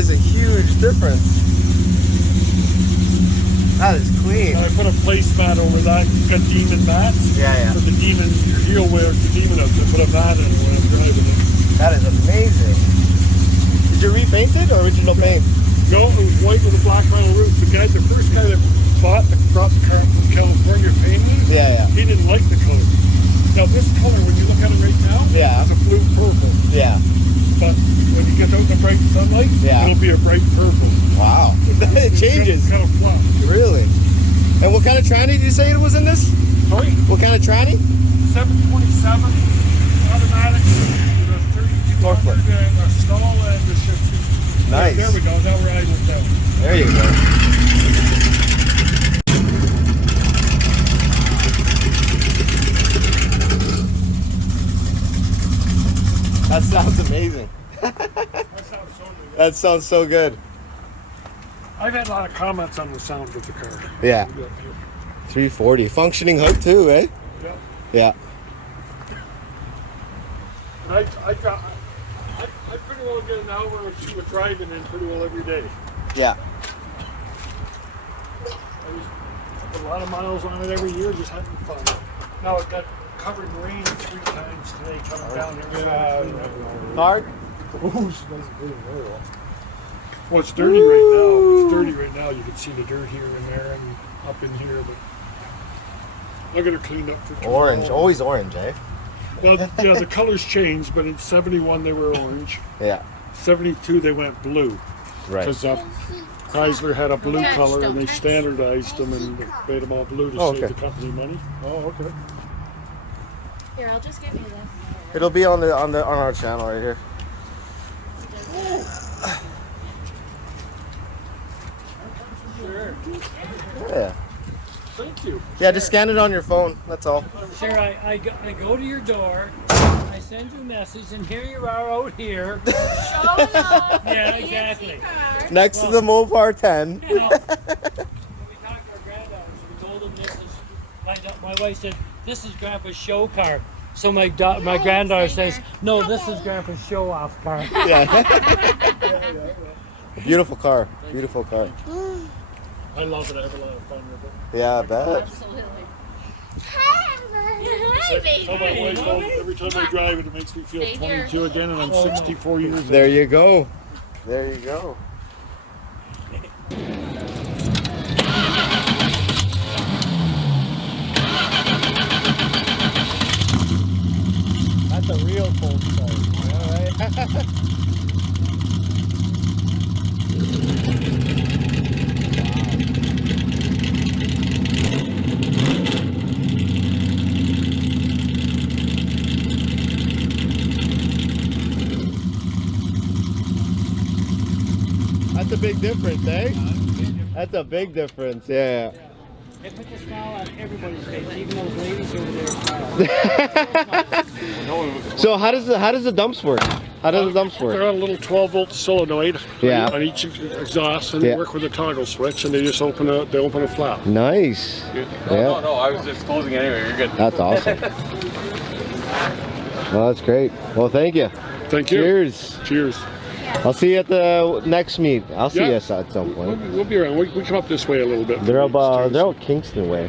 is a huge difference. That is clean. I put a placemat over that. Got demon mats. Yeah, yeah. For the demon, your heel wears the demon up. So put a mat in it when I'm driving it. That is amazing. Did you repaint it or original paint? No, it was white with a black vinyl roof. The first guy that bought the car from California painted it, Yeah, yeah. he didn't like the color. Now this color, when you look at it right now, Yeah. it's a blue purple. Yeah. But when you get out in the bright sunlight, Yeah. it'll be a bright purple. Wow. It changes. Kind of flat. Really? And what kind of tranny did you say it was in this? Sorry? What kind of tranny? 727 automatic with a 3200 Northwood. a stall and a shift. Nice. There we go. Now we're riding it down. There you go. That sounds amazing. That sounds so good. That sounds so good. I've had a lot of comments on the sound of the car. Yeah. 340. Functioning hood too, eh? Yeah. Yeah. And I pretty well get an hour or two of driving in pretty well every day. Yeah. I just put a lot of miles on it every year, just having fun. Now it got covered in rain 3 times today coming down here. Hard? Ooh, she doesn't clean very well. Well, it's dirty right now. It's dirty right now. You can see the dirt here and there and up in here, but I'll get her cleaned up for tomorrow. Orange. Always orange, eh? Well, yeah, the colors changed, but in 71 they were orange. Yeah. 72 they went blue. Right. Because Chrysler had a blue color and they standardized them and made them all blue to save the company money. Oh, okay. Here, I'll just give you this. It'll be on our channel right here. Sure. Yeah. Thank you. Yeah, just scan it on your phone. That's all. Sure, I go to your door, I send you a message, and here you are out here. Showing off. Yeah, the exactly. fancy car. Next to the Mopar 10. You know, when we talked to our granddaughters, we told them this is, my wife said, this is Grandpa's show car. So my granddaughter says, no, this is Grandpa's show-off car. Yeah. Beautiful car. Beautiful car. I love it. I have a lot of fun with it. Yeah, I bet. Absolutely. Hi, baby. Tell my wife, every time I drive it, it makes me feel Stay here. 22 again, and I'm 64 years old. There you go. There you go. That's a real cold start. All right. That's a big difference, eh? That's a big difference, yeah. It puts a smile on everybody's face, even those ladies over there smile. So how does the dumps work? How does the dumps They're work? on a little 12-volt solenoid on each exhaust, and they work with a toggle switch, and they just open a flap. Nice. No, I was just closing it anyway. You're good. That's awesome. Well, that's great. Well, thank you. Thank you. Cheers. Cheers. I'll see you at the next meet. I'll see Yeah. you at some point. We'll be around. We come up this way a little bit. They're out Kingston way.